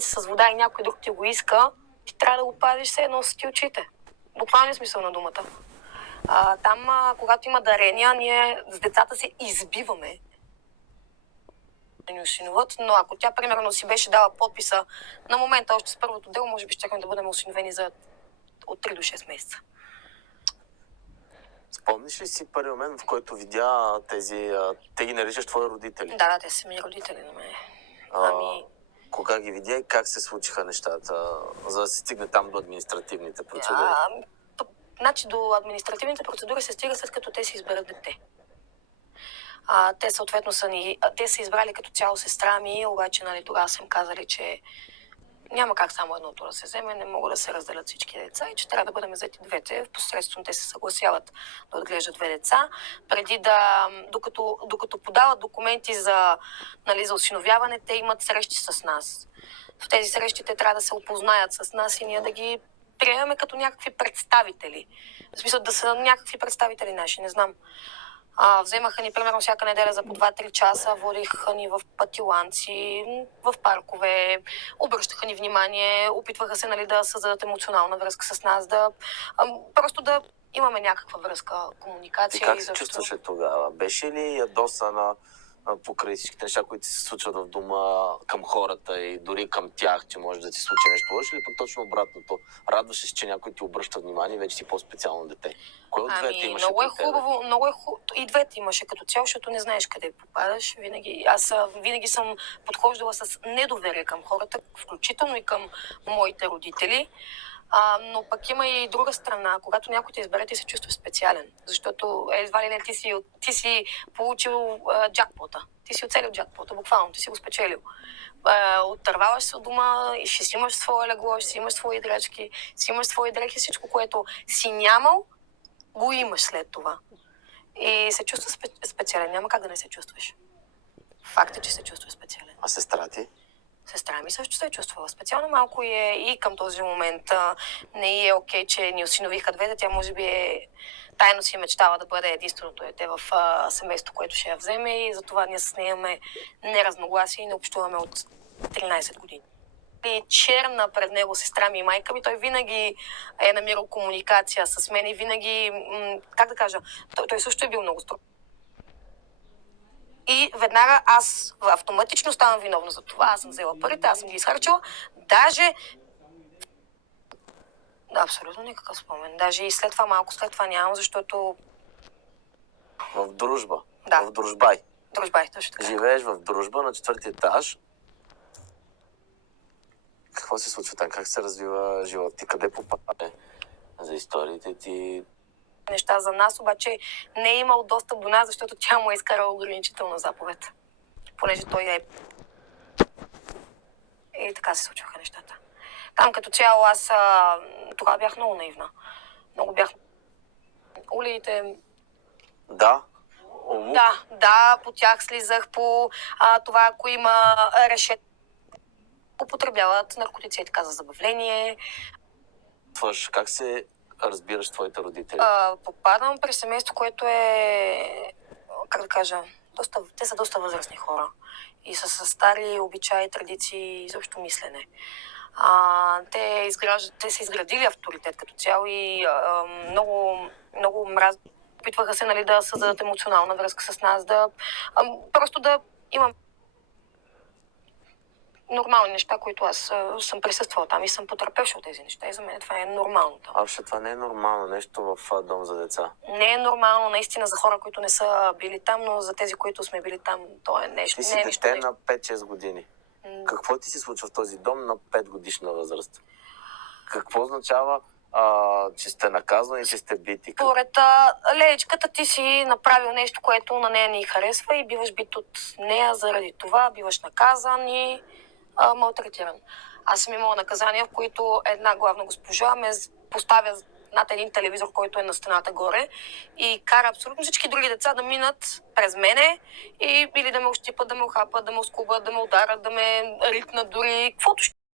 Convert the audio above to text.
с вода и някой друг ти го иска, ти трябва да го пазиш все едно с ти очите. Буквалния смисъл на думата. Там, когато има дарения, ние с децата се избиваме да ни осиноват, но ако тя, примерно, си беше дала подписа на момента още с първото дело, може би щехме да бъдем осиновени за от 3 до 6 месеца. Спомниш ли си първи момент, в който видя тези... Те ги наричаш твои родители? Да, те са ми родители на мен. Кога ги видя и как се случиха нещата, за да се стигне там до административните процедури? Значи до административните процедури се стига след като те си изберат дете. Те съответно те са избрали като цяло сестра ми, обаче нали, тогава са им казали, че няма как само едното да се вземе, не могат да се разделят всички деца и че трябва да бъдем взети двете. Впоследствие те се съгласяват да отглеждат 2 деца. Преди докато подават документи за осиновяване, те имат срещи с нас. В тези срещи те трябва да се опознаят с нас и ние да ги приемаме като някакви представители. В смисъл да са някакви представители наши, не знам. Вземаха ни, примерно, всяка неделя за по 2-3 часа, водиха ни в пътиланци, в паркове, обръщаха ни внимание, опитваха се да създадат емоционална връзка с нас, просто да имаме някаква връзка, комуникация. И как се чувстваше тогава? Беше ли ядосана покрай всичките неща, които се случват в дома към хората и дори към тях, че може да ти случи нещо лошо, или пък точно обратното? Радваше се, че някой ти обръща внимание и вече си по-специално дете? Кое от двете имаше? Много е хубаво. И двете имаше като цяло, защото не знаеш къде попадаш. Аз винаги съм подхождала с недоверие към хората, включително и към моите родители. Но пък има и друга страна. Когато някой те избере, ти се чувстваш специален. Защото едва ли не ти си получил джакпота. Ти си оцелил джакпота, буквално. Ти си го спечелил. Отърваваш се от дома и ще си имаш свое легло, ще си имаш свои дречки, си имаш свои дрехи, всичко, което си нямал, го имаш след това. И се чувстваш специален. Няма как да не се чувстваш. Факт е, че се чувстваш специален. А сестра ти? Сестра ми също се е чувствала специално малко и към този момент не е окей, че ни осиновиха 2. Тя може би тайно си мечтава да бъде единственото дете в семейството, което ще я вземе и затова ние с нея имаме неразногласие и не общуваме от 13 години. И черна пред него сестра ми и майка ми, той винаги е намирал комуникация с мен и винаги, как да кажа, той също е бил много строг. И веднага аз автоматично ставам виновна за това. Аз съм взела парите, аз съм ги изхарчила. Даже... Абсолютно никакъв спомен. Даже и малко след това нямам, защото... В Дружба? Да. В Дружбай? Дружбай, точно така. Живееш в Дружба на 4-ти етаж. Какво се случва там? Как се развива живот ти? Къде попадне за историите ти? Неща за нас, обаче не е имал достъп до нас, защото тя му е изкарала ограничителна заповед. Понеже той е... И така се случваха нещата. Там като цяло аз тогава бях много наивна. Много бях... Улиите... Да? Да, по тях слизах, по това, ако има решет. Употребяват наркотици и така за забавление. Как се разбираш твоите родители? Попадам при семейство, което е, как да кажа, те са доста възрастни хора и са с стари обичаи, традиции и изобщо мислене. Те са изградили авторитет като цяло и много опитваха се да създадат емоционална връзка с нас, просто да имам нормални неща, които аз съм присъствала там и съм потърпевша от тези неща и за мен това е нормално. Въобще това не е нормално нещо в дом за деца. Не е нормално наистина за хора, които не са били там, но за тези, които сме били там, то е нещо. Ти си дете на 5-6 години. Какво ти се случва в този дом на 5 годишна възраст? Какво означава, че сте наказвани, че сте бити? Според леечката ти си направил нещо, което на нея не й харесва и биваш бит от нея заради това, биваш наказан и малтретиран. Аз съм имала наказания, в които една главна госпожа ме поставя над един телевизор, който е на стената горе и кара абсолютно всички други деца да минат през мене и или да ме ощипат, да ме охапат, да ме оскубат, да ме ударят, да ме ритнат дори, каквото ще.